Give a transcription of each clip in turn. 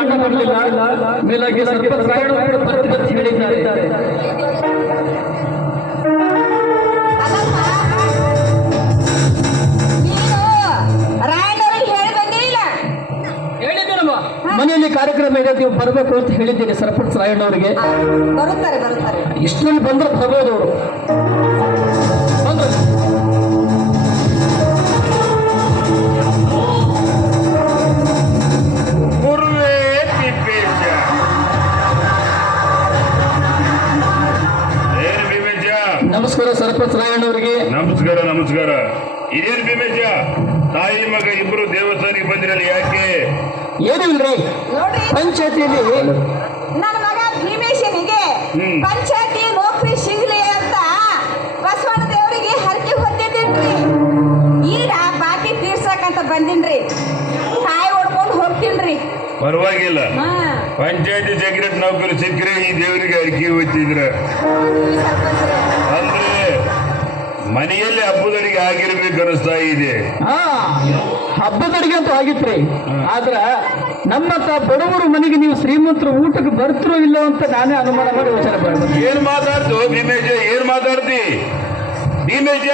ಅಡ್ಡ ಬರಲಿಲ್ಲ. ಮೇಲಾಗಿ ಸರ್ಪಂಚ್ ರಾಯಣ್ಣವರು ಬರ್ತೀನಿ ಹೇಳಿದ್ದಾರೆ. ಮನೆಯಲ್ಲಿ ಕಾರ್ಯಕ್ರಮ ಇದೆ, ನೀವು ಬರಬೇಕು ಅಂತ ಹೇಳಿದ್ದೀನಿ ಸರ್ಪಂಚ್ ರಾಯಣ್ಣವರಿಗೆ. ಬರುತ್ತಾರೆ ಬರುತ್ತಾರೆ. ಇಷ್ಟರಲ್ಲಿ ಬಂದ್ರೆ ಬರ್ಬೋದು ಅವರು. ನಮಸ್ಕಾರ ಸರ್ಪಂಚ್ ರಾಯಣ್ಣವರಿಗೆ. ನಮಸ್ಕಾರ ನಮಸ್ಕಾರ. ಇದೇನು ಭೀಮೇಶ, ತಾಯಿ ಮಗ ಇಬ್ರು ದೇವಸ್ಥಾನಕ್ಕೆ ಬಂದಿರಲ್ಲ, ಯಾಕೆ? ಏನಿಲ್ರಿ, ಪಂಚಾಯತಿಯಲ್ಲಿ ನನ್ನ ಮಗ ಭೀಮೇಶನಿಗೆ ಪಂಚಾಯತಿ ನೌಕರಿ ಸಿಗ್ಲಿ ಅಂತ ಬಸವಣ್ಣ ದೇವರಿಗೆ ಹರಕೆ ಹೊತ್ತಿದ್ದೀನ್ರಿ. ಈಗ ಬಾಕಿ ತೀರ್ಸಕಂತ ಬಂದಿನ್ರಿ. ತಾಯಿ ಹೊಡ್ಕೊಂಡು ಹೋಗ್ತೀನ್ರಿ. ಪರವಾಗಿಲ್ಲ, ಪಂಚಾಯತಿ ಸೆಕ್ರೆಟರಿ ನೌಕರಿ ಸಿಕ್ಕರೆ ಈ ದೇವರಿಗೆ ಅರ್ಕಿ ಹೊತ್ತಿದ್ರ ಅಂದ್ರೆ ಮನೆಯಲ್ಲಿ ಹಬ್ಬದಡಿಗೆ ಆಗಿರ್ಬೇಕು ಅನಿಸ್ತಾ ಇದೆ. ಹಬ್ಬದಡಿಗೆ ಅಂತೂ ಆಗಿತ್ರಿ. ಆದ್ರ ನಮ್ಮತ್ತ ಬಡವರು ಮನೆಗೆ ನೀವು ಶ್ರೀಮಂತರು ಊಟಕ್ಕೆ ಬರ್ತಿರೋ ಇಲ್ಲೋ ಅಂತ ನಾನೇ ಅನುಮಾನ ಮಾಡಿ ಯೋಚನೆ ಮಾಡ್ತೀನಿ. ಏನ್ ಮಾತಾಡ್ತು ಭೀಮೇಶ, ಏನ್ ಮಾತಾಡ್ತಿ ಭೀಮೇಶ?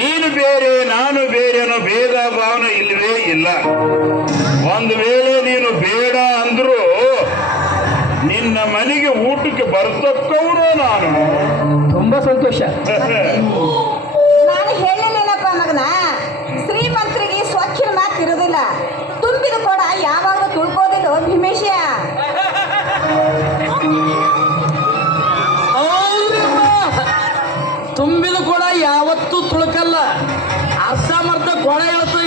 ನೀನು ಬೇರೆ ನಾನು ಬೇರೆ ಅನ್ನೋ ಭೇದ ಭಾವನೆ ಇಲ್ಲವೇ ಇಲ್ಲ. ಒಂದು ವೇಳೆ ನೀನು ಬೇಡ ಅಂದ್ರು ನಿನ್ನ ಮನೆಗೆ ಊಟಕ್ಕೆ ಬರ್ತಕ್ಕವನು ನಾನು. ತುಂಬಾ ಸಂತೋಷ. ನಾನು ಹೇಳಿಲ್ಲೇನಪ್ಪ ಮಗನ, ಶ್ರೀಮಂತರಿಗೆ ಸ್ವಚ್ಛನ ಮಾತು ಇರೋದಿಲ್ಲ. ತುಂಬಿದ ಕೂಡ ಯಾವಾಗಲೂ ತುಳ್ಕೋದಿಲ್ಲ ಭೀಮೇಶ. ತುಂಬಿದ ಕೂಡ ಯಾವತ್ತೂ ತುಳುಕಲ್ಲ. ಅರ್ಧಮರ್ಧ ಕೊಳ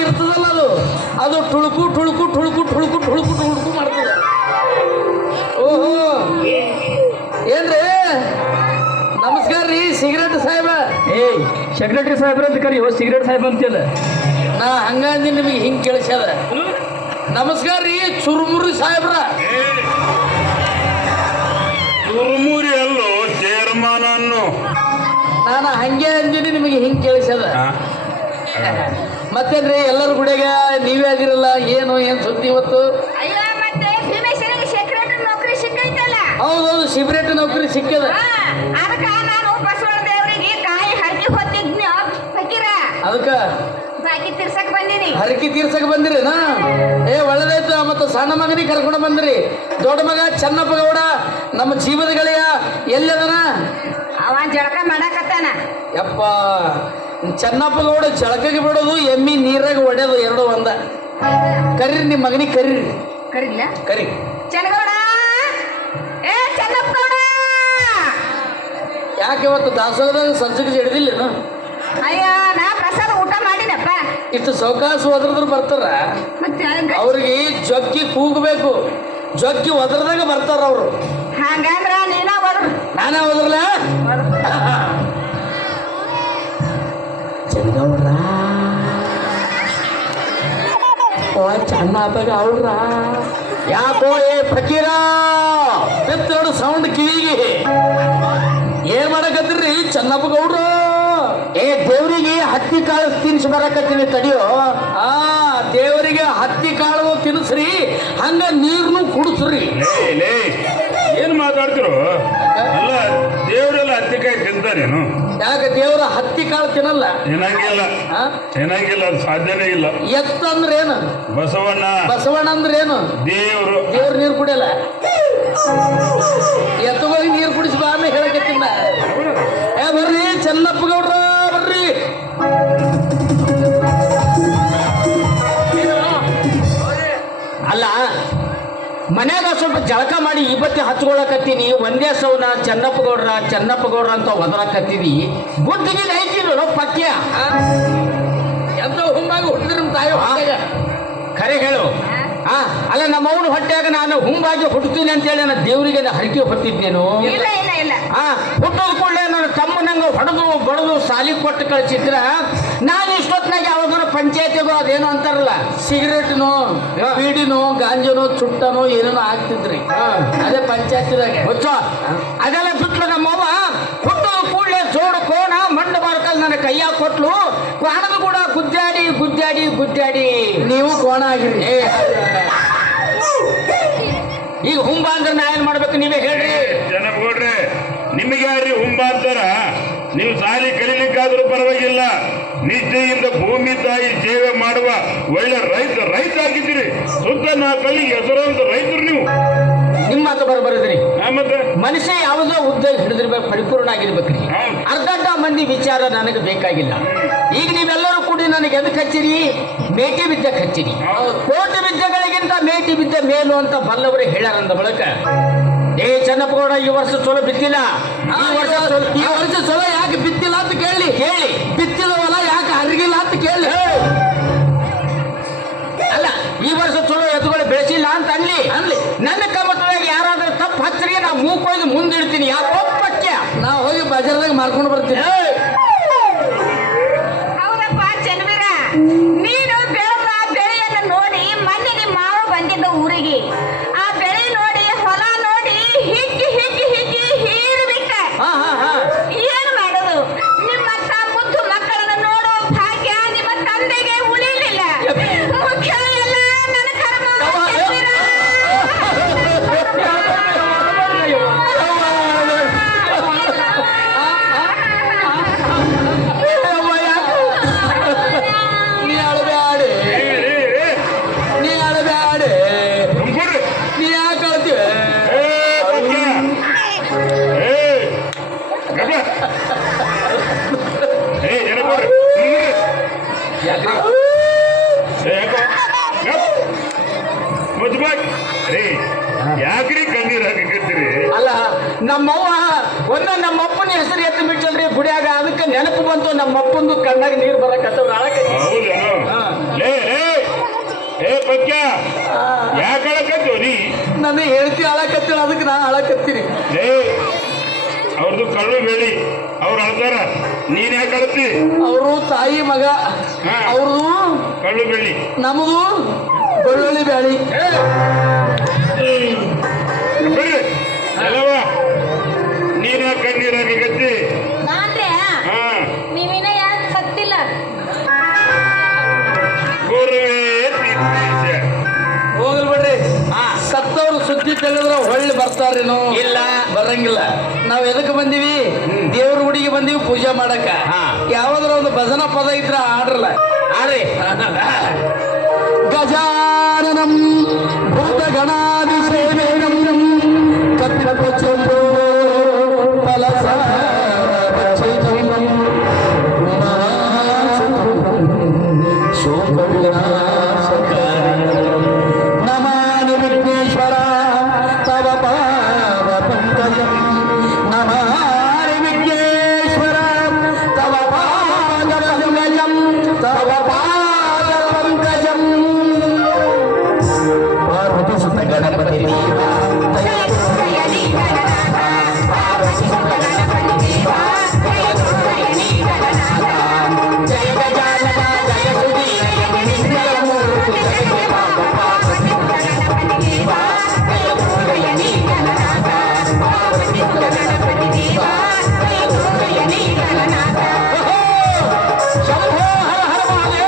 ಇರ್ತದಲ್ಲ, ಅದು ಟುಳುಕು ಟುಳುಕು ಟುಳುಕು ಟುಳುಕು ಟುಳುಕು ಟುಳುಕು ಮಾಡ್ತದೆ. ಓಹೋ, ಏನ್ರಿ? ನಮಸ್ಕಾರ ರೀ ಸಿಗರೇಟ್ ಸಾಹೇಬ. ಸೆಕ್ರೆಟರಿ ಸಾಹೇಬ್ರ ಅಂತ ಕರಿಯೋ, ಸಿಗರೇಟ್ ಸಾಹೇಬ್ ಅಂತಿಲ್ಲ. ನಾ ಹಂಗಂದಿ ನಿಮಗೆ ಹಿಂಗೆ ಕೇಳಿಸ್ಯದ. ನಮಸ್ಕಾರ ರೀ ಚುರುಮುರಿ ಸಾಹೇಬ್ರ. ಚುರುಮುರಿ ಅಲ್ಲೋ, ಚೇರ್ಮನ್ ಅನ್ನು. ನಾನು ಹಂಗೆ ಅಂದಿನಿ, ನಿಮಗೆ ಹಿಂಗೆ ಕೇಳಿಸ್ಯದ. ಮತ್ತೇನ್ರಿ ಎಲ್ಲರ ಗುಡಿಗ ನೀವೇ ಆಗಿರಲ್ಲ, ಏನು ಸುದ್ದಿ ಇವತ್ತು? ಹೌದೌದು, ಸಿಗರೇಟ್ ನೌಕರಿ ಸಿಕ್ಕದ. ಅದಕ್ಕೆ ನಾನು ಬಸವಣ್ಣ ದೇವರಿಗೆ ಕಾಯಿ ಹರಕೆ ಹೊತ್ತಿದ್ನಿ. ಅದಕ್ಕ ಬಾಕಿ ತೀರ್ಸಕ್ ಬಂದಿನಿ. ಹರಕೆ ತೀರ್ಸಕ್ ಬಂದಿರಿನಾ? ಒಳ್ಳೇದಾಯ್ತು. ಮತ್ತು ಸಣ್ಣ ಮಗನಿಗೆ ಕರ್ಕೊಂಡು ಬಂದ್ರಿ. ದೊಡ್ಡ ಮಗ ಚೆನ್ನಪ್ಪ ಗೌಡ ನಮ್ಮ ಜೀವದ ಗೆಳೆಯ ಎಲ್ಲದನ? ಅವ ಜಳಕ ಮಾಡಕತ್ತಾನ. ಯಪ್ಪ, ಚೆನ್ನಪ್ಪ ಗೌಡ ಜಳಕಗೆ ಬಿಡೋದು, ಎಮ್ಮಿ ನೀರಾಗ ಒಡೆಯೋದು ಎರಡು ಒಂದ. ಕರೀರಿ ನಿಮ್ಮ ಮಗನಿಗೆ, ಕರೀರಿ. ಕರಿಲ್ಲ? ಕರಿ. ಚೆನ್ನಗೌಡ, ಏ ಚೆನ್ನಪ್ಪ ಗೌಡ. ಯಾಕೆ ಇವತ್ತು ದಾಸೋಹದಾಗ ಸಂಜೆಗೆ ಹಿಡಿದಿಲ್ಲ? ಅಯ್ಯ, ನಾ ಪ್ರಸಾದ ಊಟ ಮಾಡಿನಪ್ಪ. ಇಷ್ಟು ಸೌಕಾಸ ಒದ್ರದ್ರು ಬರ್ತಾರ. ಅವ್ರಿಗೆ ಜಗ್ಗಿ ಕೂಗಬೇಕು, ಜಗ್ಗಿ ಒದ್ರದಾಗ ಬರ್ತಾರ ಅವರು. ಹಂಗಂದ್ರ ನೀನ ಒದ್ರ. ನಾನೇ ಒದ್ರಲ್ಲ? ಚೆನ್ನಗೌಡ್ರ, ಚೆನ್ನಪ್ಪ ಗೌಡ್ರ, ಯಾಕೋ ಫಕೀರ ಬಿತ್ತೋಡು ಸೌಂಡ್ ಕಿವಿಗೆ. ಏನ್ ಮಾಡಕತ್ತೀರಿ ಚೆನ್ನಪ್ಪ ಗೌಡ್ರು? ದೇವರಿಗೆ ಹತ್ತಿ ಕಾಳು ತಿನ್ಸಿ ಬರಕತ್ತೀನಿ, ತಡಿಯೋ. ದೇವರಿಗೆ ಹತ್ತಿ ಕಾಳು ತಿನ್ಸ್ರಿ, ಹಂಗ ನೀರ್ನು ಕುಡಿಸ್ರಿ. ಏನ್ ಮಾತಾಡ್ತಿರೋ? ಅಲ್ಲ, ದೇವರೆಲ್ಲ ಹತ್ತಿಕಾಯಿ ತಿಂತಾನೇನು? ಯಾಕೆ ದೇವ್ರ ಹತ್ತಿ ಕಾಳು ತಿನ್ನಲ್ಲ? ತಿನ್ನಂಗಿಲ್ಲ, ತಿನ್ನಂಗಿಲ್ಲ, ಅದು ಸಾಧ್ಯನೇ ಇಲ್ಲ. ಎತ್ತಂದ್ರೆ ಏನು? ಬಸವಣ್ಣ. ಬಸವಣ್ಣ ಅಂದ್ರೆ ಏನು? ದೇವ್ರು. ದೇವ್ರ ನೀರು ಕುಡಿಯಲ್ಲ. ಎತ್ತುಗಳಿಗೆ ನೀರು ಕುಡಿಸಿ ಬಾ ಆಮೇಲೆ ಹೇಳಕತ್ತಿನ. ಬರ್ರಿ ಚೆನ್ನಪ್ಪ ಗೌಡ್ರ, ಬರ್ರಿ. ಅಲ್ಲ, ಮನ್ಯಾಗ ಸ್ವಲ್ಪ ಜಳಕ ಮಾಡಿ ಈ ಬತ್ತಿ ಹಚ್ಕೊಳಕತ್ತೀನಿ. ಒಂದೇ ಸೌನ ಚೆನ್ನಪ್ಪ ಗೌಡ್ರ ಅಂತ ಒದರಕತ್ತೀನಿ. ಬುದ್ಧಿಗೆ ಐತಿಲ್ಲ ಪಕ್ಯ. ಎಂತ ಹುಂಬಾಗಿ ಹುಟ್ಟಿದ್ರು ತಾಯಿ ಹೊಟ್ಟೆಗ. ಖರೆ ಹೇಳು. ಅಲ್ಲ, ನಮ್ಮ ಅವನ ಹೊಟ್ಟೆಯಾಗ ನಾನು ಹುಂಬಾಗಿ ಹುಟ್ಟುತ್ತೀನಿ ಅಂತೇಳಿ ನಾನು ದೇವರಿಗೆ ಹರಕೆ ಹೊತ್ತಿದ್ದೇನು? ಹುಟ್ಟೋದ್ ಕೂಡಲೇ ನನ್ನ ತಮ್ಮನಂಗ ಹೊಡೆದು ಬಡದು ಸಾಲಿ ಕೊಟ್ಟು ಕಳಿಸಿದ್ರ ನಾನು ಇಷ್ಟೊತ್ತಿನಾಗ ಯಾವಾಗ ಪಂಚಾಯತಿಗೂ ಅದೇನೋ ಅಂತಾರಲ್ಲ, ಸಿಗರೇಟ್ನೋ ಬೀಡಿನೋ ಗಾಂಜನೋ ಚುಟ್ಟನೋ ಏನೇನೋ ಆಗ್ತಿದ್ರಿ. ಅದೇ ಪಂಚಾಯತಿದಾಗ ಅದೆಲ್ಲ ಬಿಟ್ಲು. ನಮ್ಮವ್ವ ಹುಟ್ಟೋದ್ ಕೂಡಲೇ ಜೋಡು ಕೋಣ ಮಣ್ಣು ಬಾರ್ಕಲ್ ನನ್ನ ಕೈಯಾಗ ಕೊಟ್ಲು. ಕೋಣದ ಕೂಡ ಗುದ್ದಾಡಿ ನೀವು ಕೋಣ ಆಗಿರಿ. ಈಗ ಹುಂಬ ಅಂದ್ರೆ ನಾ ಏನ್ ಮಾಡ್ಬೇಕು ನೀವೇ ಹೇಳ್ರಿ. ಜನಪಗೌಡ್ರೆ ನಿಮಗೆ ಯಾರಿ ಹುಂಬ ಅಂತಾರ? ನೀವು ಸಾಲಿ ಕಲೀಲಿಕ್ಕಾದ್ರೂ ಪರವಾಗಿಲ್ಲ, ನಿಷ್ಠೆಯಿಂದ ಭೂಮಿ ತಾಯಿ ಸೇವೆ ಮಾಡುವ ಒಳ್ಳೆ ರೈತ ಆಗಿದ್ದೀರಿ. ಸುತ್ತ ನಾಲ್ಕಲ್ಲಿ ಹೆಸರಾಂತ ರೈತರು ನೀವು. ನಿಮ್ಮ ಮಾತು ಬರಬರದ್ರಿ. ಮತ್ತೆ ಮನುಷ್ಯ ಯಾವುದೋ ಉದ್ದ ಹಿಡಿದಿರ್ಬೇಕು, ಪರಿಪೂರ್ಣ ಆಗಿರ್ಬೇಕ್ರಿ. ಹೌದು. ಅರ್ಧಡ್ಡ ಮಂದಿ ವಿಚಾರ ನನಗೆ ಬೇಕಾಗಿಲ್ಲ. ಈಗ ನೀವೆಲ್ಲರೂ ಕೂಡಿ ನನಗೆ ಎದಕ್ಕೆ ಹಚ್ಚಿರಿ? ಮೇಟಿ ಬಿದ್ದಕ್ಕೆ ಹಚ್ಚಿರಿ. ಕೋಟಿ ವಿದ್ಯೆಗಳಿಗಿಂತ ಮೇಟಿ ಬಿದ್ದ ಮೇಲು ಅಂತ ಬಲ್ಲವರೇ ಹೇಳ್ಯಾರಂದ ಬಳಕ ಏ ಚನ್ನಪ್ಪಗೌಡ ಈ ವರ್ಷ ಚಲೋ ಬಿತ್ತಿಲ್ಲ. ಈ ವರ್ಷ ಚಲೋ ಯಾಕೆ ಬಿತ್ತಿಲ್ಲ ಅಂತ ಕೇಳಿ ಹೇಳಿ. ಬಿತ್ತಿದ ಹೊಲ ಯಾಕೆ ಹರಿಗಿಲ್ಲ ಅಂತ ಕೇಳಿ. ಅಲ್ಲ, ಈ ವರ್ಷ ಚಲೋ ಎತ್ತುಗಳು ಬೆಳೆಸಿಲ್ಲ ಅಂತ ಅನ್ಲಿ ನನ್ನ ಕಮಟದಾಗ ಯಾರಾದ್ರೂ ತಪ್ಪು ಹಚ್ಚರಿಗೆ ನಾ ಮೂಕೊಯ್ದು ಮುಂದಿಡ್ತೀನಿ. ಯಾಕೋ ಪಕ್ಯ ನಾ ಹೋಗಿ ಬಜಾರ್ದಾಗ ಮಾರ್ಕೊಂಡು ಬರ್ತೀನಿ. ಹೌದಪ್ಪ ಚನ್ವೀರ, ನೀನು ಬೆಳೆದ ಬೆಳೆಯನ್ನು ನೋಡಿ ಮೊನ್ನೆ ನಿಮ್ಮ ಮಾವ ಬಂದಿದ್ದ ಊರಿಗೆ. ಆ ಬೆಳೆ ನೋಡಿ, ಹೊಲ ನೋಡಿ ಹಿಕ್ಕಿ ಹಿಕ್ಕಿ ಹಿಕ್ಕಿ ಹೀರಿಬಿಟ್ಟ. ಏನು ಮಾಡೋದು? ನಿಮ್ಮಂತ ಮುದ್ದು ಮಕ್ಕಳನ್ನ ನೋಡೋ ಭಾಗ್ಯ ನಿಮ್ಮ ತಂದೆಗೆ ಉಳಿಲಿಲ್ಲ. ಮುಖ್ಯ ಎಲ್ಲ ನನ್ನ ಕರ್ಮ. ಚನ್ವೀರ. ತುಂಬಿಡ್ರಿ. ನೀ ಯಾಕೆ ಕಳ್ತೀವಿ? ಜನಪಗೌಡ್ರೆ ಯಾಕ್ರಿ? ಯಾಕ್ರಿ ಕಣ್ಣೀರ್ ಹಾಕತ್ತೀರಿ? ಅಲ್ಲ, ನಮ್ಮವ್ವ ನಮ್ಮಪ್ಪನ ಹೆಸರು ಎತ್ತು ಬಿಟ್ಟಲ್ರಿ ಗುಡಿಯಾಗ. ಅದಕ್ಕೆ ನೆನಪು ಬಂತು, ನಮ್ಮಪ್ಪಂದು ಕಣ್ಣಾಗ ನೀರು ಬರಕತ್ತವ. ಹೌದೇನು? ಲೇ ಏ ಪಕ್ಯ, ಯಾಕೆ ಅಳಕತ್ತೋ ನೀ? ನನ್ನ ಹೇಳ್ತಿ ಅಳಕತ್ತೀರ, ಅದಕ್ಕೆ ನಾ ಅಳಕತ್ತೀನಿ. ಲೇ ಅವ್ರದ್ದು ಕಳ್ಳು ಬೆಳಿ, ಅವ್ರು ಅಳ್ತಾರ, ನೀನ್ ಯಾಕೆ ಅಳ್ತಿ? ಅವರು ತಾಯಿ ಮಗ, ಅವ್ರದು ಕಳ್ಳು ಬೆಳಿ, ನಮದು ಬೆಳ್ಳುಳ್ಳಿ ಬ್ಯಾಳಿ. ಬರ್ರಿ ಅಲ್ಲವ, ನೀನ್ ಯಾಕೆ ಕಣ್ಣೀರ್ ಹಾಕತ್ತಿ? ನಾನ್ರೆ ಹಾ, ನೀವಿನ ಯಾಕೆ ಸತ್ತಿಲ್ಲ? ಗುರುವೇ ತಿಪ್ಪೇಶ. ಹೋಗಲ್ ಬಿಡ್ರಿ. ಸತ್ತವ್ರು ಸುದ್ದಿ ತೆಗೆದ್ರ ಹೊಳ್ಳಿ ಬರ್ತಾರೇನೋ? ಇಲ್ಲ, ಬರಂಗಿಲ್ಲ. ನಾವ್ ಎದಕ್ಕೆ ಬಂದೀವಿ? ದೇವ್ರ ಗುಡಿಗೆ ಬಂದೀವಿ ಪೂಜೆ ಮಾಡಕ. ಯಾವ್ದಾರ ಒಂದು ಭಜನಾ ಪದ ಇದ್ರ ಆಡ್ರಲ್ಲ, ಆಡ್ರಿ. ಗಜಾನನಂ ಭೂತಗಣಾಧಿಸೇವೇನಂ ಕಪಿಲಪುಚ್ಛಂದೋ ಫಲಸಾರಭಕ್ಷಿತಂ ಶೋಕವಿನಾಶಕಾರಣಂ ನಮಾಮಿ ವಿಘ್ನೇಶ್ವರ ತವ ಪಾದ ಪಂಕಜಂ. ನಮಾಮಿ ವಿಘ್ನೇಶ್ವರ ತವ ಪಾದ ಪಂಕಜಂ, ತವ ಪಾದ ಪಂಕಜಂ. ಪಾರ್ವತಿ ಸುತ ಗಣಪತಿ ದೇವ ಜಯ ಗಜಾನನ ಜಯ ಸುಧೀರ ಮೂರ್ತಿ ಜಯ ಶಂಭೋ ಹರ ಹರ ಮಹಾದೇವ.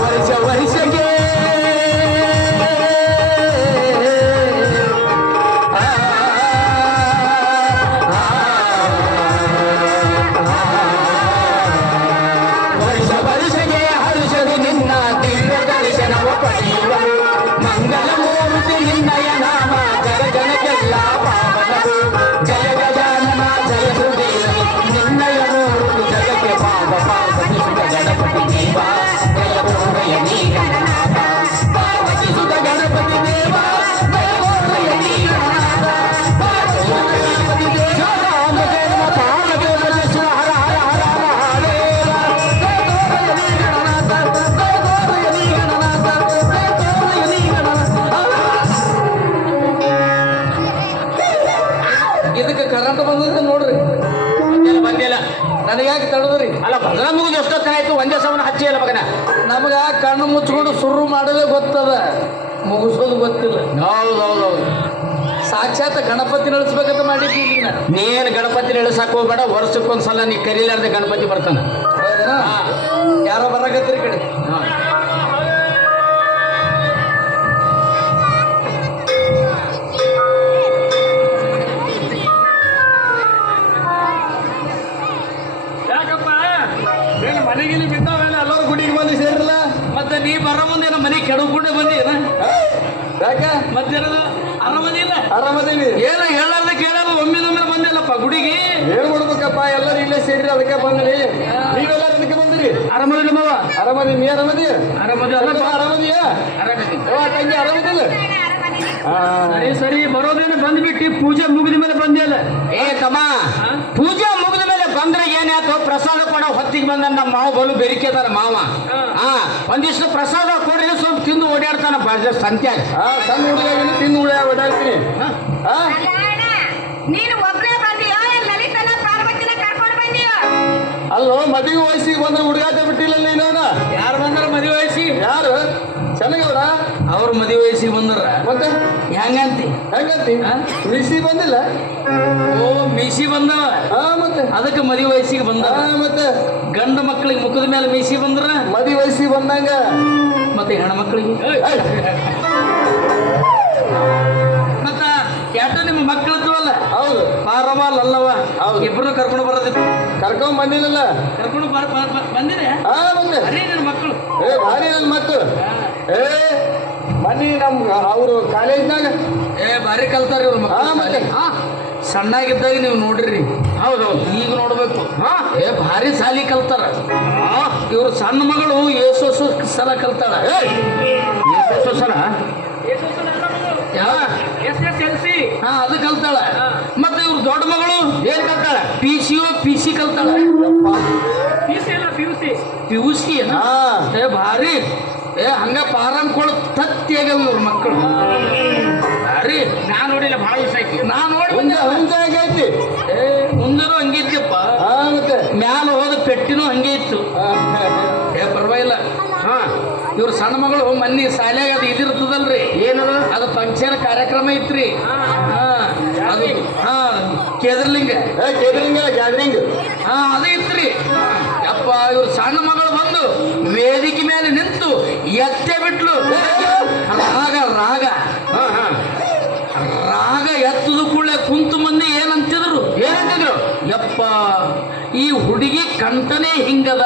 ವರ್ಷ ವರ್ಷಕ್ಕೆ ವರ್ಷ ವರ್ಷಗೆ ಹರುಷರು ನಿನ್ನ ದಿವ್ಯ ದರ್ಶನವ ಪಡೆಯುವರು. ಮಂಗಲ ಮೂರ್ತಿ ನಿನ್ನಯ ನಾಮ ಜಗ ಜನಕ್ಕೆಲ್ಲ ಪಾವನವು. ಜಯ ಗಜಾನನ ಜಯ ಸುಧೀರ ನಿನ್ನಯ ಮೂರ್ತಿ ಜಗಕ್ಕೆ ಪಾಪ ಪಾರ್ವತಿ ಸುತ ಗಣಪತಿ ದೇವ ಜಯ ಗೋರಯ ನೀ ಗಣನಾಥ. ಪಾರ್ವತಿ ಸುತ ಗಣಪತಿ ದೇವ ಜಯ ಗೋರಯ ನೀ ಗಣನಾಥ. ಪಾರ್ವತಿ ಸುತ ಗಣಪತಿ ದೇವ ರಾಮದೇವ ಪಾರ್ವದೇವ ಶಿವ ಹರ ಹರ ಹರ ಮಹಾದೇವ. ಜಯ ಗೋರಯ ನೀ ಗಣನಾಥ, ಜಯ ಗೋರಯ ನೀ ಗಣನಾಥ, ಜಯ ಗೋರಯ ನೀ ಗಣನಾಥ. ಇದಕ್ಕೆ ಕರೆಂಟ್ ಬಂದದ ನೋಡ್ರಿ. ಬಂದಿಲ್ಲ, ನನಗ್ಯಾಕೆ ತಡದ್ರಿ? ಅಲ್ಲ, ಭದ್ರಾ ಮುಗಿದು ಎಷ್ಟೊತ್ತನ ಆಯ್ತು, ಒಂದೇ ಸಮನ ಹಚ್ಚಿ ಅಲ್ಲ ಮಗನ. ನಮಗ ಕಣ್ಣು ಮುಚ್ಕೊಂಡು ಸುರು ಮಾಡೋದೇ ಗೊತ್ತದ. ಮುಗಿಸೋದು ಗೊತ್ತಿಲ್ಲ. ಹೌದೌದೌದು. ಸಾಕ್ಷಾತ್ ಗಣಪತಿ ನಡೆಸ್ಬೇಕಂತ ಮಾಡಿದ್ದೀನಿ ಈಗ ನಾನು. ನೀನು ಗಣಪತಿ ಇಳಿಸಕ್ ಹೋಗ್ಬೇಡ, ವರ್ಷಕ್ಕೊಂದ್ಸಲ ನೀ ಕರೀಲಾರ್ದ ಗಣಪತಿ ಬರ್ತಾನ. ಹೌದೇನಾ? ಯಾರೋ ಬರಾಕತ್ರಿ ಈ ಕಡೆ. ಯಾಕಪ್ಪ ಏನು ಮನೆಗಿಲಿ ಬಿದ್ದಾವೇನ? ಎಲ್ಲರೂ ಗುಡಿಗೆ ಬಂದು ಸೇರಿಲ್ಲ. ಮತ್ತೆ ನೀ ಬರೋ ಮುಂದೆ ಏನೋ ಮನೆ ಕೆಡವ್ಕೊಂಡೆ ಬಂದಿನ. ಯಾಕ ಮತ್ತೇನದು ಆರಾಮದಿ ಇಲ್ಲ? ಆರಾಮದೇವಿ. ಏನೋ ಹೇಳಾರ್ದ ಕೇಳಾರ್ದ ಒಮ್ಮೆ ಬಂದಿಲ್ಲಪ್ಪ ಗುಡಿಗೆ. ಏನ್ ಮಾಡ್ಬೇಕಪ್ಪ, ಎಲ್ಲರೂ ಇಲ್ಲೇ ಸೇರಿ ಅದಕ್ಕೆ ಬಂದ್ರಿ. ನೀವೆಲ್ಲ ಅದಕ್ಕೆ ಬಂದ್ರಿ. ಆರಾಮದಿಲ್ಲ ಮಾವ? ಆರಾಮದಿ. ನೀ ಆರಾಮದಿ? ಆರಾಮದಿ ಅಲ್ಲಪ್ಪ? ಆರಾಮದಿಯಾ? ತಂಗಿ ಆರಾಮದಿಲ್ಲ? ಸರಿ ಬರೋದೇನು ಬಂದ್ಬಿಟ್ಟು ಪೂಜೆ ಮುಗಿದ ಮೇಲೆ ಬಂದಿಲ್ಲ. ಏ ತಮ್ಮ, ಪೂಜೆ ಮುಗಿದ ಮೇಲೆ ಬಂದ್ರೆ ಏನಾಯ್ತು? ಪ್ರಸಾದ ಕೊಡ ಹೊತ್ತಿಗೆ ಬಂದ ನಮ್ಮ ಮಾವ ಬಲು ಬೆರಿಕೆದಾರ ಮಾವ. ಒಂದಿಷ್ಟು ಪ್ರಸಾದ ಕೊಡ್ರಿ, ಸ್ವಲ್ಪ ತಿಂದು ಓಡಾಡ್ತಾನ ಸಂತ್ಯಾಗ. ಸಣ್ಣ ಹುಡುಗ ತಿಂದು ಓಡಾಡ್ತೀನಿ. ನೀನು ಒಬ್ರೇ ಬಂದಿಯೋ ಲಲಿತನ ಪಾರ್ವತಿನ ಕರ್ಕೊಂಡು ಬಂದಿಯೋ? ಅಲ್ಲೋ, ಮದುವೆ ವಯಸ್ಸಿಗೆ ಬಂದ್ರೆ ಹುಡುಗಾಟ ಬಿಟ್ಟಿಲ್ಲ ನೀನು. ಯಾರು ಬಂದಾರ ಮದುವೆ ವಯಸ್ಸಿ? ಯಾರು? ಚೆನ್ನಾಗವ್ರ ಅವ್ರ ಮದುವೆ ವಯಸ್ಸಿಗೆ ಬಂದಾರ. ಮತ್ತೆ ಹೆಂಗಂತಿ? ಮಿಸಿ ಬಂದಿಲ್ಲ? ಓ ಮೀಸಿ ಬಂದವ. ಮತ್ತೆ ಅದಕ್ಕೆ ಮದುವೆ ವಯಸ್ಸಿಗೆ ಬಂದ. ಮತ್ತೆ ಗಂಡ ಮಕ್ಕಳಿಗೆ ಮುಖದ ಮೇಲೆ ಮೀಸಿ ಬಂದ್ರ ಮದುವೆ ವಯಸ್ಸಿಗೆ ಬಂದಂಗ. ಮತ್ತೆ ಹೆಣ್ಮಕ್ಳಿಗೆ ಮತ್ತ ಯಾಟೋ ನಿಮ್ಮ ಮಕ್ಕಳತ್ತವಲ್ಲ. ಹೌದು. ಪಾರವ ಲಲ್ಲವ. ಹೌದು. ಇಬ್ರು ಕರ್ಕೊಂಡು ಬರೋದಿತ್ತು. ಕರ್ಕೊಂಡ್ ಬಂದಿಲ್ಲ. ಕರ್ಕೊಂಡು ಬಂದಿದೆ. ಬಂದೆ. ಅರೇ ನನ್ನ ಮಕ್ಕಳು. ಭಾರಿ ನನ್ನ ಮಕ್ಕಳು. ಬನ್ನಿ ನಮ್ ಅವರು ಕಾಲೇಜ್ನಾಗ ಭಾರಿ ಕಲ್ತಾರ ಇವ್ರ ಮಕ್ಕಳು. ಸಣ್ಣಾಗಿದ್ದಾಗ ನೀವು ನೋಡ್ರಿ. ಹೌದೌದು. ಈಗ ನೋಡ್ಬೇಕು. ಭಾರಿ ಸಾಲಿ ಕಲ್ತಾರ. ಇವ್ರ ಸಣ್ಣ ಮಗಳು ಏಸು ಸಲ ಕಲ್ತಾಳ. ಸಲ ಅದು ಕಲ್ತಾಳ. ಮತ್ತೆ ಇವ್ರ ದೊಡ್ಡ ಮಗಳು ಏನ್ ಕಲ್ತಾಳ? ಪಿ ಸಿ ಕಲ್ತಾಳ. ಪಿಯುಸಿ ಭಾರಿ. ಹಂಗ ಪಾರಂಕೊಳ ತತ್ತಿಯಾಗವ ಇವ್ರ ಮಕ್ಕಳು. ಭಾರಿ. ನಾನ್ ನೋಡಿಲ್ಲ, ಬಹಳ ದಿವಸ ಆಯ್ತು. ನಾನ್ ನೋಡಿ ಐತಿ. ಮುಂದೂ ಹಂಗಿತ್ತಪ್ಪ. ಮತ್ತೆ ಮ್ಯಾಲ ಹೋದ ಪೆಟ್ಟಿನೂ ಹಂಗೆ ಇತ್ತು. ಪರವಾಗಿಲ್ಲ. ಇವ್ರ ಸಣ್ಣ ಮಗಳು ಮೊನ್ನೆ ಶಾಲ್ಯಾಗ ಅದು ಇದಿರ್ತದಲ್ರಿ, ಏನದು ಅದು ಫಂಕ್ಷನ್ ಕಾರ್ಯಕ್ರಮ ಇತ್ರಿ. ಅದು ಕೇದರ್ಲಿಂಗ ಗ್ಯಾದರಿಂಗ್ ಅದು ಇತ್ರಿ. ಅಪ್ಪ ಇವ್ರ ಸಣ್ಣ ಮಗಳು ಬಂದು ವೇದಿಕೆ ಮೇಲೆ ನಿಂತು ಎತ್ತೆ ಬಿಟ್ಲು. ರಾಗ ರಾಗ ರಾಗ ಎತ್ತದ ಕೂಡಲೇ ಕುಂತು ಮಂದಿ ಏನಂತಿದ್ರು? ಯಪ್ಪ, ಈ ಹುಡುಗಿ ಕಂಠನೇ ಹಿಂಗದ.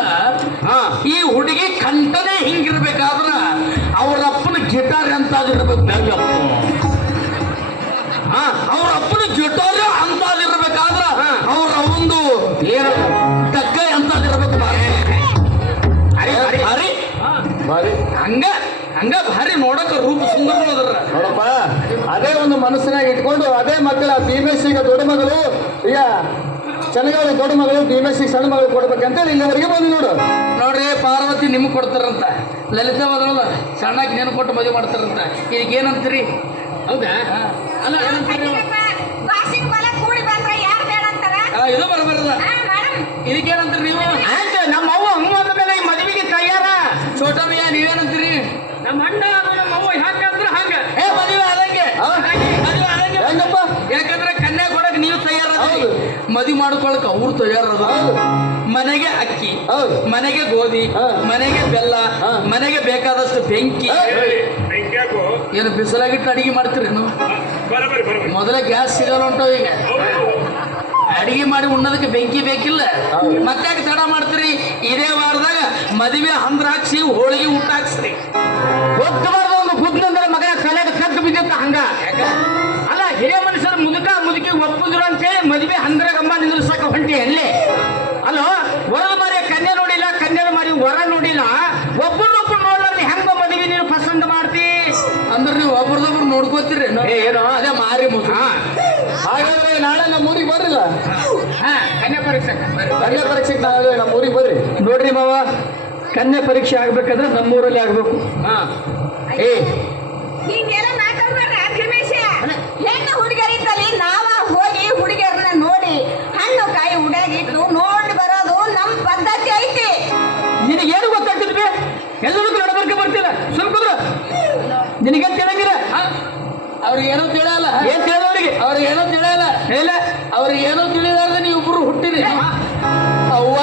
ಈ ಹುಡುಗಿ ಕಂಠನೇ ಹಿಂಗಿರ್ಬೇಕಾದ್ರ ಅವ್ರ ಅಪ್ಪನ ಗಿಟಾರ್ ಅಂತಾದಿರ್ಬೇಕು. ಅವ್ರ ಅಪ್ಪನ ಗಿಟಾರ್ ಅಂತಾದಿರ್ಬೇಕಾದ್ರ ಅವ್ರ ಒಂದು ಏನು ಡಗ್ಗ ಅಂತಾದಿರ್ಬೇಕು. ಹಂಗ ಭಾರಿ ನೋಡಕ ರೂಪ ಸುಂದರ ನೋಡಪ್ಪ. ಅದೇ ಒಂದು ಮನಸ್ಸಿನಾಗ ಇಟ್ಕೊಂಡು ಅದೇ ಮಕ್ಕಳ ಭೀಮೇಶಿಗ ದೊಡ್ಡ ಮಗಳು, ಈಗ ಚೆನ್ನಾಗಿ ದೊಡ್ಡ ಮಗಳು ಭೀಮೇಶಿಗೆ ಸಣ್ಣ ಮಗಳು ಕೊಡ್ಬೇಕಂತೇಳಿ ಇಲ್ಲಿವರೆಗೆ ಬಂದು ನೋಡ್ರಿ. ಪಾರ್ವತಿ ನಿಮ್ಗೆ ಕೊಡ್ತಾರಂತ, ಲಲಿತಾ ಬದಲಲ್ಲ ಸಣ್ಣಕ್ಕೆ ನೆನಪು ಕೊಟ್ಟು ಮದುವೆ ಮಾಡ್ತಾರಂತ. ಇದಕ್ಕೆ ಏನಂತೀರಿ? ಹೌದಾ? ಅಲ್ಲ ಏನಂತೀರಿ? ಕೂಡಿ ಬಂದ್ರೆ ಯಾರು ಬೇಡ ಅಂತಾರ? ಇದು ಬರಬಾರದ. ಇದಕ್ಕೇನಂತೀರಿ ನೀವು? ನಮ್ಮ ಅವ್ವ ಹಂಗ ಮೇಲೆ ಈ ಮದುವೆಗೆ ತಯಾರ. ಚೋಟಮಯ್ಯ ನೀವೇನಂತೀರಿ? ನಮ್ಮ ಅಣ್ಣ ನಮ್ಮ ಅವ್ವ ಹಾಕಂದ್ರೆ ಹಂಗ ಮದುವೆ ಆದಂಗೆ. ಹೆಂಗಪ್ಪ? ಯಾಕಂದ್ರೆ ಕನ್ಯಾ ಕೊಡಕ್ ನೀವು ತಯಾರದ, ಮದುವೆ ಮಾಡ್ಕೊಳಕ್ ಅವ್ರು ತಯಾರದ. ಮನೆಗೆ ಅಕ್ಕಿ, ಮನೆಗೆ ಗೋಧಿ, ಮನೆಗೆ ಬೆಲ್ಲ, ಮನೆಗೆ ಬೇಕಾದಷ್ಟು ಬೆಂಕಿ. ಏನು ಬಿಸಿಲಾಗಿಟ್ಟು ಅಡಿಗೆ ಮಾಡ್ತೀರಿ? ಮೊದಲೇ ಗ್ಯಾಸ್ ಸಿಗಲ್ಲ ಉಂಟು. ಈಗ ಅಡಿಗೆ ಮಾಡಿ ಉಣ್ಣೋದಕ್ಕೆ ಬೆಂಕಿ ಬೇಕಿಲ್ಲ. ಮತ್ತೆ ತಡ ಮಾಡ್ತೀರಿ? ಇದೇ ವಾರದಾಗ ಮದುವೆ ಹಂದ್ರ ಹಾಕ್ಸಿ ಹೋಳಿಗೆ ಊಟ ಹಾಕ್ಸ್ರಿ. ಗೊತ್ತಬಾರ್ದು ಒಂದು ಗುದ್ದಂದ್ರೆ ಮಗನ ತಲೆಗ ಕದ್ದು ಬಿದ್ದಿತ್ತ ಹಂಗ. ಅಲ್ಲ, ಹಿರಿಯ ಮನುಷ್ಯರು ಮುದುಕಿ ಒಪ್ಪುದ್ರು ಅಂತೇಳಿ ಮದುವೆ ಹಂದ್ರಗಮ್ಮ ನಿಂದ್ರಸಕ ಹೊಂಟಿ ಅಲ್ಲೇ. ಅಲ್ಲೋ, ವರದ ಮಾರಿ ಕನ್ಯೆ ನೋಡಿಲ್ಲ, ಕನ್ಯೆ ಮಾರಿ ವರ ನೋಡಿಲ್ಲ. ಒಬ್ಬರೊಬ್ಬರು ನೋಡ್ಲಾರ್ದು ಹೆಂಗ ಮದುವೆ ನೀನು ಪಸಂದ್ ಮಾಡ್ತಿ? ಅಂದ್ರೆ ನೀವು ಒಬ್ರದೊಬ್ರು ನೋಡ್ಕೋತೀರಿ ಏನೋ? ಅದೇ ಮಾರಿ ಮುದು. ಹಾಗಾದ್ರೆ ನಾಳೆ ನಮ್ಮ ಊರಿಗೆ ಬರ್ರಿಲ್ಲ. ಕನ್ಯಾ ಪರೀಕ್ಷೆಗೆ ನಾಳೆ ನಮ್ಮ ಊರಿಗೆ ಬರ್ರಿ. ನೋಡ್ರಿ ಮಾವ, ಕನ್ಯಾ ಪರೀಕ್ಷೆ ಆಗ್ಬೇಕಾದ್ರೆ ನಮ್ಮೂರಲ್ಲಿ ಆಗ್ಬೇಕು. ಹಿಂಗೆಲ್ಲ ಮಾತಾಡ್ಬಾರ್ರ ಭೀಮೇಶ. ಹೆಣ್ಣು ಹುಡುಗರಿದ್ದಲ್ಲಿ ನಾವ ಹೋಗಿ ಹುಡುಗಿಯರನ್ನ ನೋಡಿ ಹಣ್ಣು ಕಾಯಿ ಉಡಾಗಿಟ್ಟು ನೋಡಿ ಬರೋದು ನಮ್ ಪದ್ಧತಿ ಐತಿ. ನಿನಗೇನು ಗೊತ್ತಾಗ್ತಿದ್ವಿ? ಎಲ್ಲದಕ್ಕೂ ನಡಬರ್ಕೆ ಬರ್ತಿಲ್ಲ. ಸ್ವಲ್ಪ ನಿನಗೆ ತಿಳಿದಿರ ಅವ್ರಿಗೆ ಏನೋ ತಿಳಿಯಲ್ಲ ಏನ್ ತಿಳಿದವ್ರಿಗೆ ಅವ್ರಿಗೆ ಏನೋ ತಿಳಿಯಲ್ಲ ಇಲ್ಲ ಅವ್ರಿಗೆ ಏನೋ ತಿಳಿದಾರ್ದೆ ನೀವು ಇಬ್ರು ಹುಟ್ಟಿರಿ ಅವ್ವ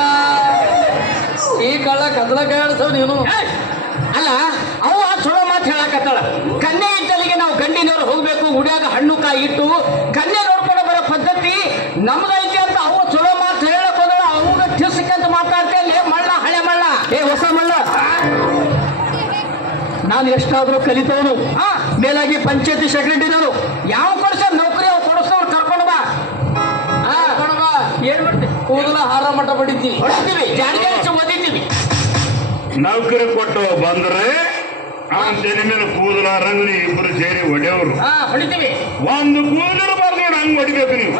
ಈ ಕಳ್ಳ ಕದಲ ಕಾಣಿಸವ್ ನೀನು ಅಲ್ಲ ಅವ ಚಲೋ ಮಾತು ಹೇಳಕತ್ತಾಳ ಕನ್ಯೆ ಇದ್ದಲ್ಲಿಗೆ ನಾವು ಗಂಡಿನವ್ರು ಹೋಗ್ಬೇಕು ಗುಡಿಯಾಗ ಹಣ್ಣು ಕಾಯಿ ಇಟ್ಟು ಕನ್ಯೆ ನೋಡ್ಕೊಂಡು ಬರೋ ಪದ್ಧತಿ ನಮ್ದೈತಿ ಅಂತ ಅವ ಚಲೋ ಮಾತು ಹೇಳಕ್ ಹೋದಳ ಅವಾಗ ಠಿಸ್ಕಂತ ಮಾತಾಡ್ತೇನೆ ಮಳ್ಳ ಹಳೆ ಮಳ್ಳ ಏ ಹೊಸ ಮಳ್ಳ ನಾನು ಎಷ್ಟಾದ್ರೂ ಕಲಿತವನು ಮೇಲಾಗಿ ಪಂಚಾಯತಿ ಸೆಕ್ರೆಟರಿನವರು ಯಾವ ಕೊಡ್ಸ ನೌಕರಿ ಅವ್ ಕೊಡಿಸೋರು ಕರ್ಕೊಂಡು ಬಾ ಏನ್ ಮಾಡ್ತೀವಿ ಕೂದಲ ಹಾರ ಮಠ ಬಡಿತಿ ಹೊಡಿತೀವಿ ಜಾಡಿಗೆ ಓದಿತೀವಿ ನೌಕರಿ ಕೊಟ್ಟು ಬಂದ್ರೆ ಅವನ ತೆನೆ ಮೇಲೆ ಕೂದಲ ರಂಗನಿ ಇಬ್ರು ಸೇರಿ ಹೊಡೆಯವರು ಹೊಡಿತೀವಿ ಒಂದು ಕೂದಲು ಬರ್ದು ಹಂಗ್ ಹೊಡಿಬೇಕು ನೀವು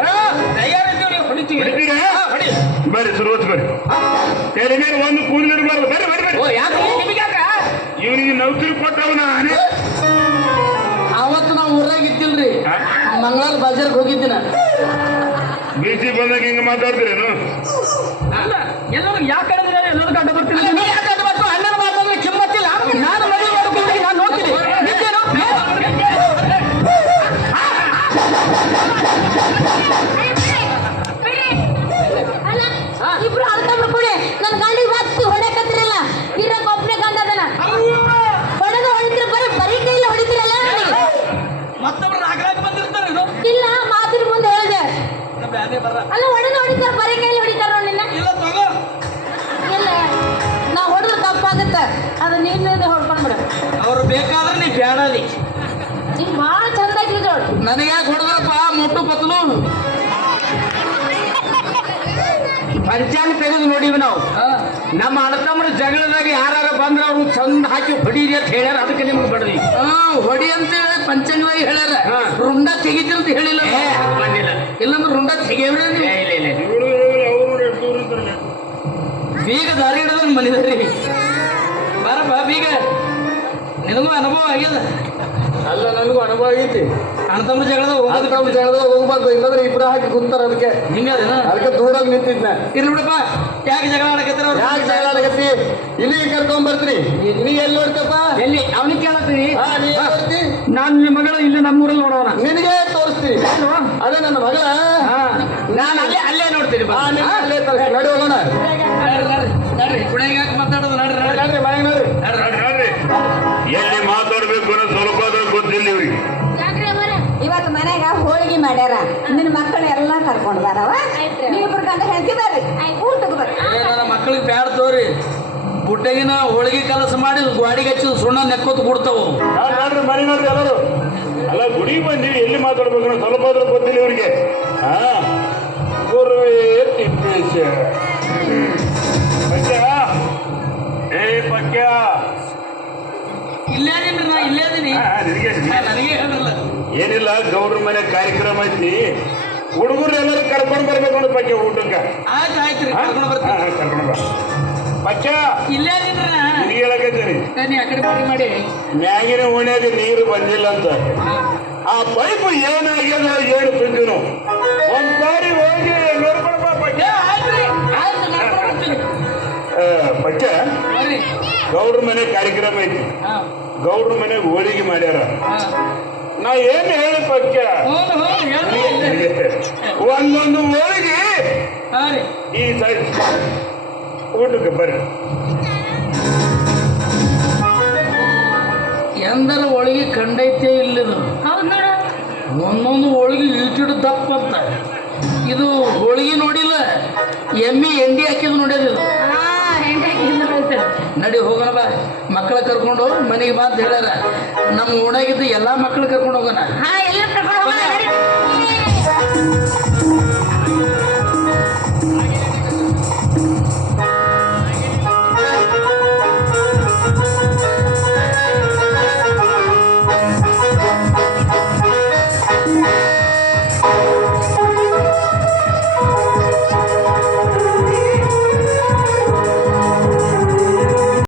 ತಯಾರಿದ್ದೀವಿ ನೀವು ಹೊಡಿತೀವಿ ಹೊಡಿತೀರಾ? ಹೊಡಿ ಬರ್ರಿ ಸುರುವತ್ ಬರ್ರಿ ತೆನೆ ಮೇಲೆ ಒಂದು ಕೂದಲು ಇರಬಾರ್ದು ಬರ್ರಿ ಬರ್ರಿ ಬರ್ರಿ ಓ ಯಾಕೆ ನಿಮಗ್ಯಾಕ ಇವನಿಗೆ ನೌಕರಿ ಕೊಟ್ಟವನ ಅವತ್ತು ನಾವು ಊರಾಗ ಇದ್ದಿಲ್ರಿ ಮಂಗಳಾರ ಬಜಾರ್ಗೆ ಹೋಗಿದ್ದಿನ ಬಿಸಿ ಬಂದಾಗ ಹಿಂಗ ಮಾತಾಡ್ತೀರೇನು ಅಲ್ಲ ಎಲ್ಲರೂ ಯಾಕೆ ಹೇಳಿದ್ರೆ ಎಲ್ಲರೂ ಗಂಡ ಬರ್ತೀನಿ ನೀ ಯಾಕೆ ಗಂಡ ಬರ್ತು ಅಣ್ಣನ ಮಾತಂದ್ರೆ ಕಿಮ್ಮತ್ತಿಲ್ಲ ನಾನು ಮದುವೆ ಮಾಡ್ಕೊಂಡು ನಾನು ನೋಡ್ತೀನಿ ನಿಂತೇನು ಅಲ್ಲ ಇಬ್ರು ಅರ್ಥ ಮಾಡ್ಕೊಳ್ಳಿ ನನ್ನ ಗಂಡಿಗೆ ಮತ್ತೆ ಹೊಡೆಕತ್ತಿರಲ್ಲ ಇರೋಕ್ ಒಬ್ಬನೇ ಗಂಡ ಅದನ ಹೊಡೆದು ಹೊಡಿತೀರ ಬರೀ ಕೈಯಲ್ಲಿ ಹೊಡಿತೀರಲ್ಲ ನನಗೆ ಮತ್ತೊಬ್ರು ರಾಗರಾಗ ಬಂದಿರ್ತಾರೆ ಇದು ಇಲ್ಲ ಮಾತಿನ ಮುಂದೆ ಹೇಳಿದೆ ಬ್ಯಾನೆ ಬರ ಅಲ್ಲ ಹೊಡೆದು ಹೊಡಿತಾರ ಬರೀ ಕೈಯಲ್ಲಿ ಹೊಡಿತಾರ ನಿನ್ನ ಇಲ್ಲ ತಗೋ ಇಲ್ಲ ನಾ ಹೊಡೆದ್ರೆ ತಪ್ಪಾಗತ್ತೆ ಅದು ನೀನು ಹೊಡ್ಕೊಂಡ್ಬಿಡ ಅವ್ರು ಬೇಕಾದ್ರೆ ನೀ ಬ್ಯಾಡಲಿ ಈಗ ಭಾಳ ಚಂದ ಐತಿ ಜೋಡ್ ನನಗೆ ಯಾಕೆ ಹೊಡೆದ್ರಪ್ಪ ಮೊಟ್ಟು ಪತ್ಲು ಪಂಚಾಂಗ ತೆಗೆದು ನೋಡಿವಿ ನಾವು ನಮ್ಮ ಅಣ್ಣತಮ್ಮರ ಜಗಳದಾಗ ಯಾರು ಬಂದ್ರ ಅವ್ರು ಚಂದ ಹಾಕಿ ಹೊಡೀರಿ ಅಂತ ಹೇಳ್ಯಾರ ಅದಕ್ಕೆ ನಿಮ್ಗೆ ಬಡ್ದಿ ಹೊಡಿ ಅಂತೇಳಿ ಪಂಚಾಂಗವಾಗಿ ಹೇಳ್ಯಾರ ಹಾ. ರುಂಡ ತೆಗಿತೀರ ಅಂತ ಹೇಳಿಲ್ಲ ಬಂದಿಲ್ಲ ಇಲ್ಲಂದ್ರೆ ರುಂಡ ತೆಗಿಯವ್ರೆ ನೀವು ಇಲ್ಲ ಇಲ್ಲ ಅವರು ಎಷ್ಟು ದೂರ ಇರ್ತಾರಲ್ಲ ಬೀಗ ದಾರಿ ಹಿಡಿದ್ರೆ ಮನಿದ್ರಿ ಬಾರಪ್ಪ ಬೀಗ ನಿನಗೂ ಅನುಭವ ಆಗ್ಯದ ಅಲ್ಲ ನನಗೂ ಅನುಭವ ಐತಿ ಅಣ್ಣತಮ್ಮ ಜಗಳದ ಹೋಗೋದು ಜಗಳದಾಗ ಹೋಗ್ಬಾರ್ದು ಇಲ್ಲಾಂದ್ರೆ ಇಬ್ರು ಹಾಕಿ ಕುಂತಾರ ಅದಕ್ಕೆ ಹಿಂಗದೇನ ಅದಕ್ಕೆ ದೂರಾಗಿ ನಿಂತಿದ್ನ ಇರ್ಲಿ ಬಿಡಪ್ಪ ಯಾಕೆ ಜಗಳ ಆಡಕತ್ತಾರ ಅವ್ರು? ಯಾಕೆ ಜಗಳ ಆಗತ್ತಿ ಇಲ್ಲಿಗೆ ಕರ್ಕೊಂಡ್ ಬರ್ತೀರಿ ನೀ ಎಲ್ಲಿ ನೋಡ್ತಪ್ಪ ಎಲ್ಲಿ ಅವನಿಗೆ ಕೇಳತ್ತೀರಿ ನಾನು ನಿಮ್ಮ ಮಗಳು ಇಲ್ಲಿ ನಮ್ಮೂರಲ್ಲಿ ನೋಡೋಣ ನಿನಗೆ ತೋರಿಸ್ತೀನಿ ಅದೇ ನನ್ನ ಮಗಳ ನಾನು ಅಲ್ಲೇ ಅಲ್ಲೇ ನೋಡ್ತೀನಿ ಅಲ್ಲೇ ತೋರಿಸ್ತೀನಿ ನಡಿ ಹೋಗೋಣ ನಡ್ರಿ ಕುಣಿಯಾಗ ಯಾಕೆ ಮಾತಾಡೋದು ನಡ್ರಿ ನಡ್ರಿ ನಡ್ರಿ ಮನೆಗೆ ನೋಡ್ರಿ ನೋಡ್ರಿ ಎಲ್ಲಿ ಮಾತಾಡ್ಬೇಕು ಅನ್ನೋ ಸ್ವಲ್ಪ ಆದ್ರೂ ಗೊತ್ತಿಲ್ಲ ಇವ್ರಿಗೆ ಇವತ್ತು ಮನೆಗ ಹೋಳಿಗೆ ಮಾಡ್ಯಾರ ನಿನ್ನ ಮಕ್ಕಳು ಎಲ್ಲ ಕರ್ಕೊಂಡು ಬರವ ನೀವಿಬ್ರು ಗಂಡ ಹೆಂಡತಿ ಬರ್ರಿ ಊಟಕ್ಕೆ ಬರ್ರಿ ನನ್ನ ಮಕ್ಕಳಿಗೆ ಬ್ಯಾಡ ತೋರಿ ಬುಟ್ಟಗಿನ ಹೋಳಿಗೆ ಕೆಲಸ ಮಾಡಿ ಗಾಡಿಗೆ ಹಚ್ಚಿದ ಸುಣ್ಣ ನೆಕ್ಕೋತ್ ಬಿಡ್ತಾವು ನೋಡ್ರಿ ಮನೆ ನೋಡ್ರಿ ಎಲ್ಲರೂ ಅಲ್ಲ ಗುಡಿಗೆ ಬಂದಿವಿ ಎಲ್ಲಿ ಮಾತಾಡ್ಬೇಕು ಅನ್ನೋ ಸ್ವಲ್ಪ ಆದ್ರೂ ಗೊತ್ತಿಲ್ಲ ಇವ್ರಿಗೆ ಗುರುವೇ ತಿಪ್ಪೇಶ ಪಕ್ಯ ಏ ಪಕ್ಯ ಇಲ್ಲೇ ಅದೀನಿ ನಾ ಇಲ್ಲೇ ಅದೀನಿ ನಿನಗೆ ನನಗೆ ಹೇಳಿಲ್ಲ ಏನಿಲ್ಲ ಗೌಡ್ರ ಮನೆ ಕಾರ್ಯಕ್ರಮ ಐತಿ ಹುಡುಗರು ಎಲ್ಲರೂ ಕರ್ಕೊಂಡು ಬರ್ಬೇಕು ಅನ್ನೋ ಪಕ್ಯ ಊಟಕ್ಕೆ ಆಯ್ತು ಆಯ್ತು ರೀ ಕರ್ಕೊಂಡು ಬರ್ತೀನಿ ಕರ್ಕೊಂಡು ಬಾ ಪಕ್ಯ ಇಲ್ಲೇ ಅದೀನಿ ನಿನಗೆ ಹೇಳಕತ್ತೀನಿ ನೀ ಆ ಕಡೆ ಮಾಡಿ ಮ್ಯಾಗಿನ ಓಣ್ಯಾಗ ನೀರು ಬಂದಿಲ್ಲ ಅಂತ ಆ ಪೈಪ್ ಏನಾಗ್ಯದ ಏನು ತುಂಬಿನು ಒಂದ್ಸಾರಿ ಹೋಗಿ ನೋಡ್ಕೊಳ್ಬ ಪಕ್ಯ ಆಯ್ತು ಕರ್ಕೊಂಡು ಬರ್ತೀನಿ ಪಕ್ಯ ಗೌಡ್ರ ಮನೆ ಕಾರ್ಯಕ್ರಮ ಐತಿ ಗೌಡ್ರ ಮನೆಗೆ ಹೋಳಿಗೆ ಮಾಡ್ಯಾರ ನಾ ಏನ್ ಹೇಳಿ ಪಕ್ಯ ಒಂದೊಂದು ಹೋಳಿಗೆ ಈ ಸೈಡ್ ಊಟಕ್ಕೆ ಬರ್ರಿ ಎಂದರ ಒಳಗೆ ಕಂಡೈತೆ ಇಲ್ಲಿದು ಹೌದು ನೋಡ ಒಂದೊಂದು ಹೋಳಿಗೆ ಈಟಿಡು ದಪ್ಪ ಅಂತ ಇದು ಹೋಳಿಗೆ ನೋಡಿಲ್ಲ ಎಮ್ಮೆ ಎಂಡಿ ಹಾಕಿದ್ ನೋಡ್ಯದ ನಡಿ ಹೋಗೋಣ ಬಾ ಮಕ್ಕಳ ಕರ್ಕೊಂಡು ಮನೆಗೆ ಬಾ ಅಂತ ಹೇಳ್ಯಾರ ನಮ್ಮ ಓಣಾಗಿದ್ದು ಎಲ್ಲಾ ಮಕ್ಕಳು ಕರ್ಕೊಂಡು ಹೋಗೋಣ ಹಾ ಎಲ್ಲ ಕರ್ಕೊಂಡು ಹೋಗೋಣ